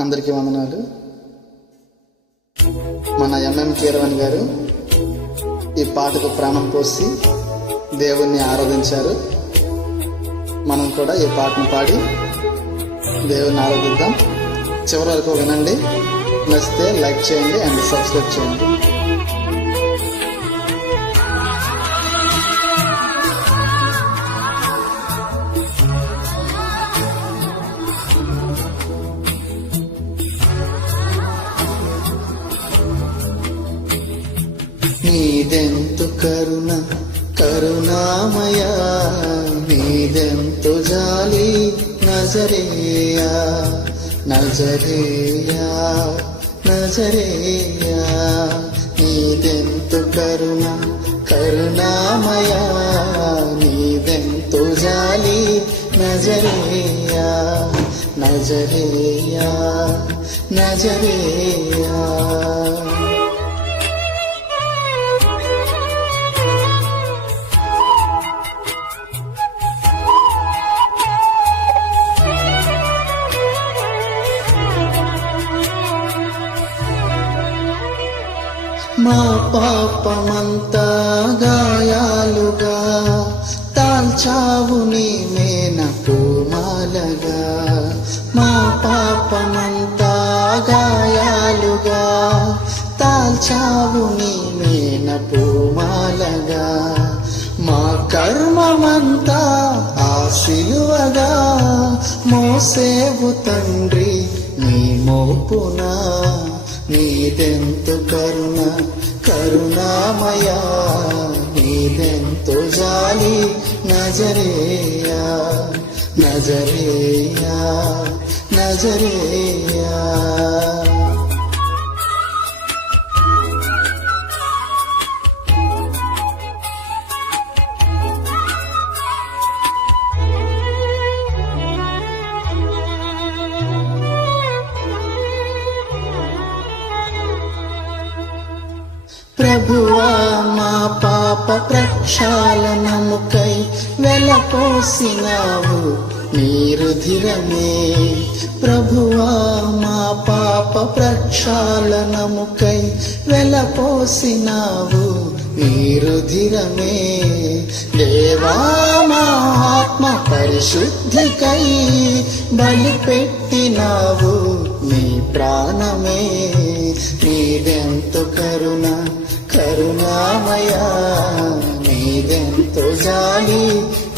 అందరికీ వందనాలు. మన ఎంఎం కీరవన్ గారు ఈ పాటకు ప్రాణం పోసి దేవుణ్ణి ఆరాధించారు. మనం కూడా ఈ పాటను పాడి దేవుణ్ణి ఆరాధిద్దాం. చివరి వరకు వినండి. నచ్చితే లైక్ చేయండి అండ్ సబ్స్క్రైబ్ చేయండి. నీదెంతు కరుణ కరుణామయ నీదెంతు జాలి నజరేయా నజరేయా నజరేయా నీదెంతు కరుణ కరుణామయ నీదెంతు జాలి నజరేయా నజరేయా నజరేయా. మా పాపమంతా గాయాలుగా తాల్చావు నీ మేన మాలగా. మా పాపమంతా గాయాలుగా తాల్చావు నీ మేన మాలగా. మా కర్మమంతా ఆ మోసేవు తండ్రి నీ మోపునా. నీదెంతో కరుణ కరుణామయ నీదెంతో జాలి నజరేయా నజరేయా నజరేయా. ప్రభువా మా పాప ప్రక్షాళనముకై వెలపోసినావు. నీరుధిరమే ప్రభువా మా పాప ప్రక్షాళనముకై వెలపోసినావు. నీరుధిరమే దేవా మా ఆత్మ పరిశుద్ధికై బలిపెట్టినావు. నీ ప్రాణమే. నీదెంత కరుణ నీదెంతో జాలి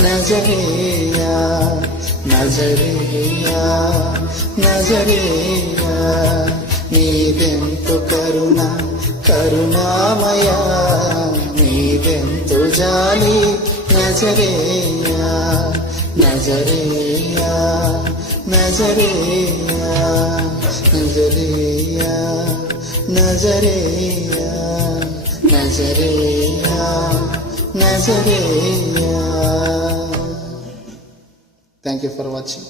నజరేయా నజరేయా నజరేయా నీదెంతో కరుణ కరుణామయ నీదెంతో జాలి నజరేయా నజరేయా నజరేయా నజరేయా నజరేయా నజరేయా నజరేయా. Thank you for watching